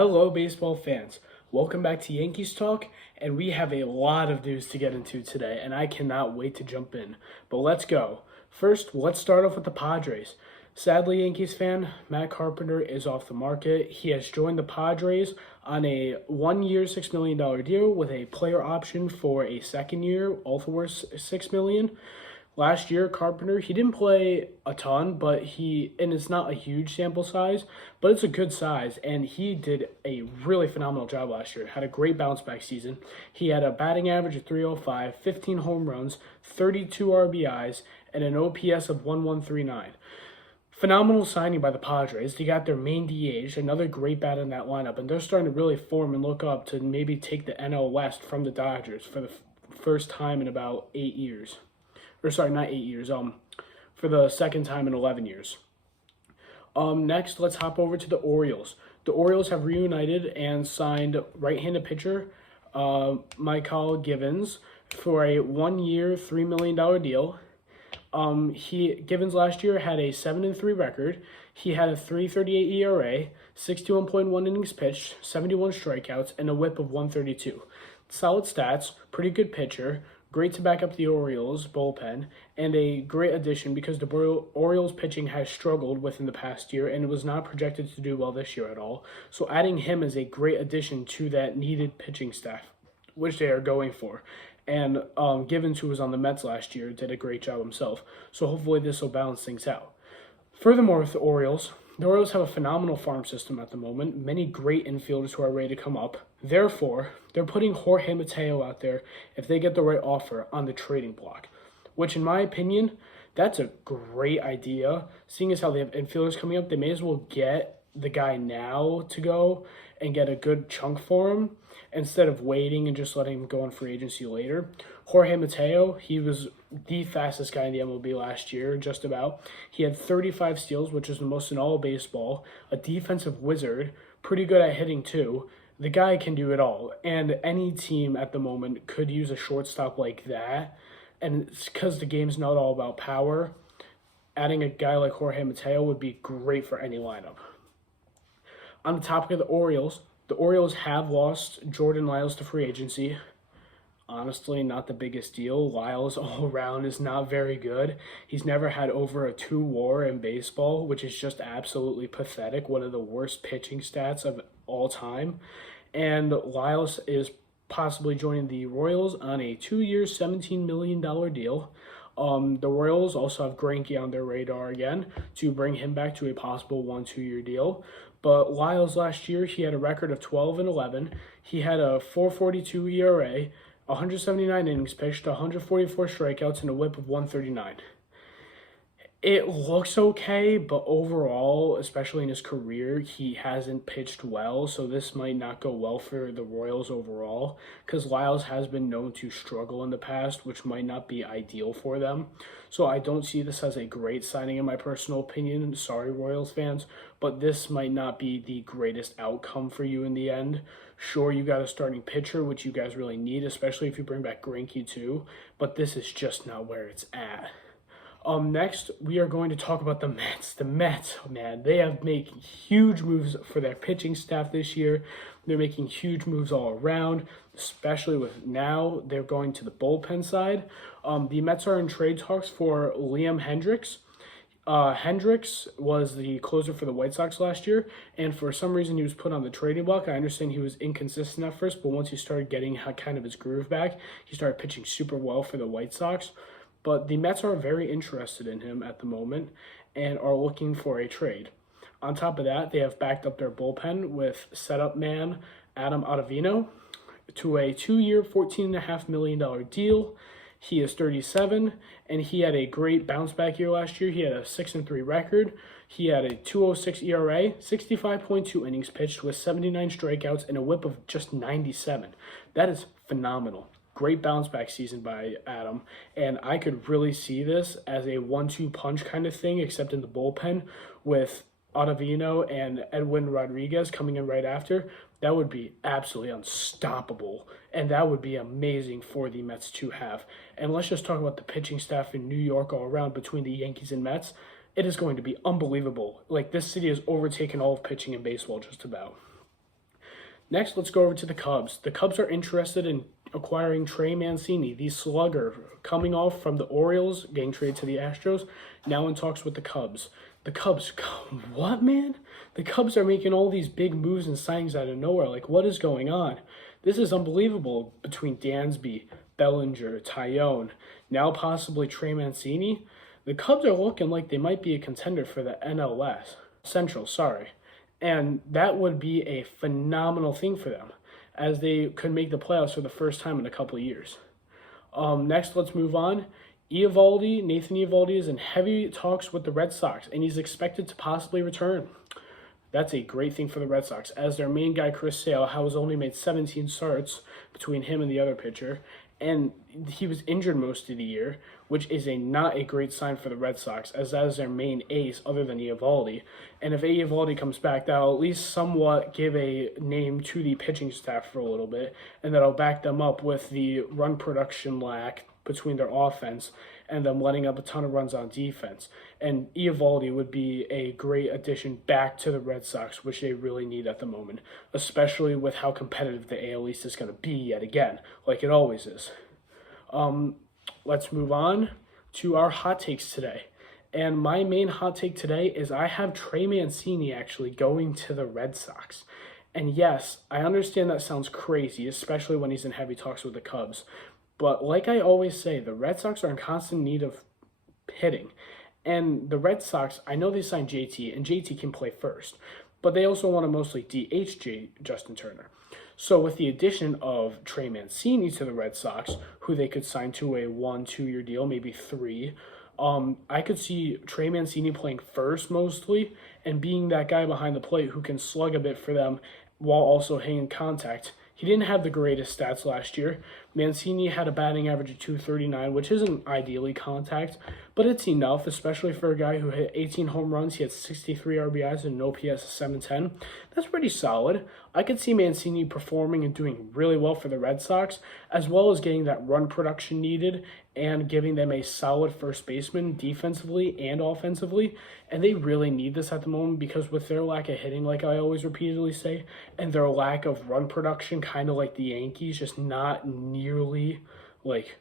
Hello, baseball fans. Welcome back to Yankees Talk, and we have a lot of news to get into today, and I cannot wait to jump in. But let's go. First, let's start off with the Padres. Sadly, Yankees fan, Matt Carpenter is off the market. He has joined the Padres on a 1-year, $6 million deal with a player option for a second year, also worth $6 million. Last year, Carpenter, he didn't play a ton, but and it's not a huge sample size, but it's a good size, and he did a really phenomenal job last year. Had a great bounce back season. He had a batting average of 305, 15 home runs, 32 RBIs, and an OPS of 1139. Phenomenal signing by the Padres. They got their main DH, another great bat in that lineup, and they're starting to really form and look up to maybe take the NL West from the Dodgers for the first time in about 8 years. Or sorry, not 8 years, for the second time in 11 years. Next, let's hop over to the Orioles. The Orioles have reunited and signed right-handed pitcher Michael Givens for a 1-year, $3 million deal. Givens last year had a 7-3 record. He had a 3.38 ERA, 61.1 innings pitched, 71 strikeouts, and a WHIP of 132. Solid stats, pretty good pitcher. Great to back up the Orioles bullpen, and a great addition because the Orioles pitching has struggled within the past year and was not projected to do well this year at all. So adding him is a great addition to that needed pitching staff, which they are going for. And Givens, who was on the Mets last year, did a great job himself. So hopefully this will balance things out. Furthermore, with the Orioles have a phenomenal farm system at the moment, many great infielders who are ready to come up. Therefore, they're putting Jorge Mateo out there, if they get the right offer, on the trading block, which in my opinion, that's a great idea. Seeing as how they have infielders coming up, they may as well get the guy now to go and get a good chunk for him instead of waiting and just letting him go on free agency later. Jorge Mateo, he was the fastest guy in the MLB last year, just about. He had 35 steals, which is the most in all of baseball, a defensive wizard, pretty good at hitting too. The guy can do it all, and any team at the moment could use a shortstop like that, and it's because the game's not all about power. Adding a guy like Jorge Mateo would be great for any lineup. On the topic of the Orioles have lost Jordan Lyles to free agency. Honestly, not the biggest deal. Lyles all around is not very good. He's never had over a 2 WAR in baseball, which is just absolutely pathetic. One of the worst pitching stats of all time. And Lyles is possibly joining the Royals on a 2-year, $17 million deal. The Royals also have Greinke on their radar again to bring him back to a possible 1-2 year deal. But Lyles last year, he had a record of 12-11. He had a 4.42 ERA, 179 innings pitched, 144 strikeouts, and a WHIP of 139. It looks okay, but overall, especially in his career, he hasn't pitched well, so this might not go well for the Royals overall, because Lyles has been known to struggle in the past, which might not be ideal for them. So I don't see this as a great signing in my personal opinion. Sorry, Royals fans, but this might not be the greatest outcome for you in the end. Sure, you got a starting pitcher, which you guys really need, especially if you bring back Greinke too, but this is just not where it's at. Next, we are going to talk about the Mets. The Mets, man, they have made huge moves for their pitching staff this year. They're making huge moves all around, especially with now they're going to the bullpen side. The Mets are in trade talks for Liam Hendriks. Hendricks was the closer for the White Sox last year, and for some reason he was put on the trading block. I understand he was inconsistent at first, but once he started getting kind of his groove back, he started pitching super well for the White Sox. But the Mets are very interested in him at the moment and are looking for a trade. On top of that, they have backed up their bullpen with setup man Adam Ottavino to a 2-year, $14.5 million deal. He is 37, and he had a great bounce back year last year. He had a 6-3 record. He had a 2.06 ERA, 65.2 innings pitched with 79 strikeouts and a WHIP of just 97. That is phenomenal. Great bounce back season by Adam, and I could really see this as a 1-2 punch kind of thing, except in the bullpen with Ottavino and Edwin Rodriguez coming in right after. That would be absolutely unstoppable, and that would be amazing for the Mets to have. And let's just talk about the pitching staff in New York all around between the Yankees and Mets. It is going to be unbelievable. Like, this city has overtaken all of pitching in baseball just about. Next, let's go over to the Cubs. The Cubs are interested in acquiring Trey Mancini, the slugger, coming off from the Orioles, getting traded to the Astros, now in talks with the Cubs. The Cubs, what, man? The Cubs are making all these big moves and signings out of nowhere. Like, what is going on? This is unbelievable between Dansby, Bellinger, Tyone, now possibly Trey Mancini. The Cubs are looking like they might be a contender for the NLS Central, sorry. And that would be a phenomenal thing for them, as they could make the playoffs for the first time in a couple of years. Next, let's move on. Nathan Eovaldi is in heavy talks with the Red Sox, and he's expected to possibly return. That's a great thing for the Red Sox, as their main guy, Chris Sale, has only made 17 starts between him and the other pitcher, and he was injured most of the year, which is not a great sign for the Red Sox, as that is their main ace other than Eovaldi. And if Eovaldi comes back, that'll at least somewhat give a name to the pitching staff for a little bit, and that'll back them up with the run production lack between their offense and them letting up a ton of runs on defense. And Eovaldi would be a great addition back to the Red Sox, which they really need at the moment, especially with how competitive the AL East is going to be yet again, like it always is. Let's move on to our hot takes today. And my main hot take today is I have Trey Mancini actually going to the Red Sox. And yes, I understand that sounds crazy, especially when he's in heavy talks with the Cubs. But like I always say, the Red Sox are in constant need of hitting. And the Red Sox, I know they signed JT, and JT can play first. But they also want to mostly DH Justin Turner. So with the addition of Trey Mancini to the Red Sox, who they could sign to a 1-2 year deal, maybe 3, I could see Trey Mancini playing first mostly and being that guy behind the plate who can slug a bit for them while also hanging contact. He didn't have the greatest stats last year. Mancini had a batting average of .239, which isn't ideally contact, but it's enough, especially for a guy who hit 18 home runs. He had 63 RBIs and an OPS of 710. That's pretty solid. I could see Mancini performing and doing really well for the Red Sox, as well as getting that run production needed and giving them a solid first baseman defensively and offensively. And they really need this at the moment because with their lack of hitting, like I always repeatedly say, and their lack of run production, kind of like the Yankees, just not nearly like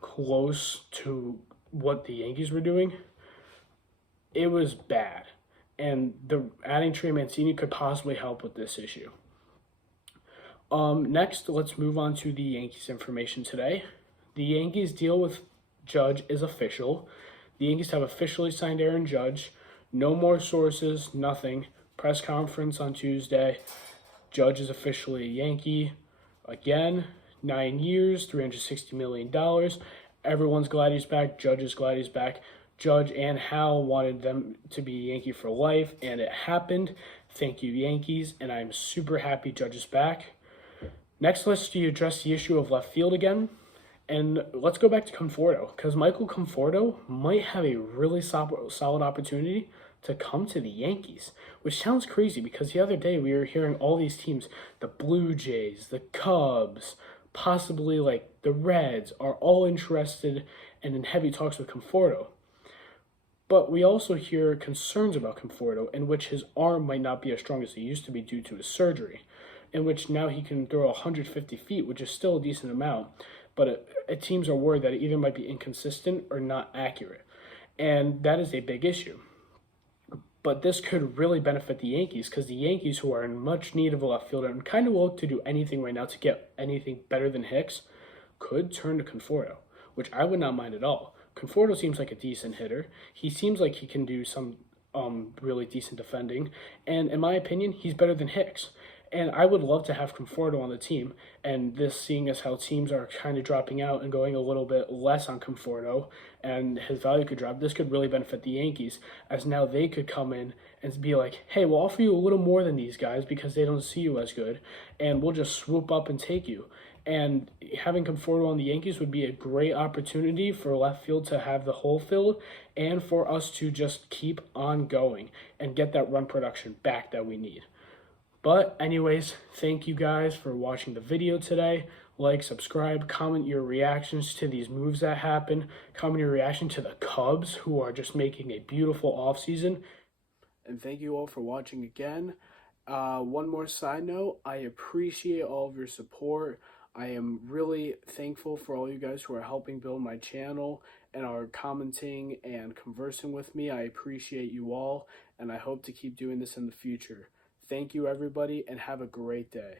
close to what the Yankees were doing, it was bad. And adding Trey Mancini could possibly help with this issue. Next, let's move on to the Yankees information today. The Yankees deal with Judge is official. The Yankees have officially signed Aaron Judge. No more sources, nothing. Press conference on Tuesday. Judge is officially a Yankee. Again, 9 years, $360 million. Everyone's glad he's back. Judge is glad he's back. Judge and Hal wanted them to be Yankee for life, and it happened. Thank you, Yankees, and I'm super happy Judge is back. Next, let's address the issue of left field again. And let's go back to Conforto, because Michael Conforto might have a really solid opportunity to come to the Yankees, which sounds crazy because the other day we were hearing all these teams, the Blue Jays, the Cubs, possibly like the Reds, are all interested and in heavy talks with Conforto. But we also hear concerns about Conforto, in which his arm might not be as strong as it used to be due to his surgery, in which now he can throw 150 feet, which is still a decent amount, but teams are worried that it either might be inconsistent or not accurate, and that is a big issue. But this could really benefit the Yankees, because the Yankees, who are in much need of a left fielder and kind of look to do anything right now to get anything better than Hicks, could turn to Conforto, which I would not mind at all. Conforto seems like a decent hitter. He seems like he can do some really decent defending, and in my opinion, he's better than Hicks. And I would love to have Conforto on the team, and this, seeing as how teams are kind of dropping out and going a little bit less on Conforto, and his value could drop, this could really benefit the Yankees, as now they could come in and be like, hey, we'll offer you a little more than these guys because they don't see you as good, and we'll just swoop up and take you. And having Conforto on the Yankees would be a great opportunity for left field to have the hole filled and for us to just keep on going and get that run production back that we need. But anyways, thank you guys for watching the video today. Like, subscribe, comment your reactions to these moves that happen. Comment your reaction to the Cubs, who are just making a beautiful offseason. And thank you all for watching again. One more side note, I appreciate all of your support. I am really thankful for all you guys who are helping build my channel and are commenting and conversing with me. I appreciate you all, and I hope to keep doing this in the future. Thank you, everybody, and have a great day.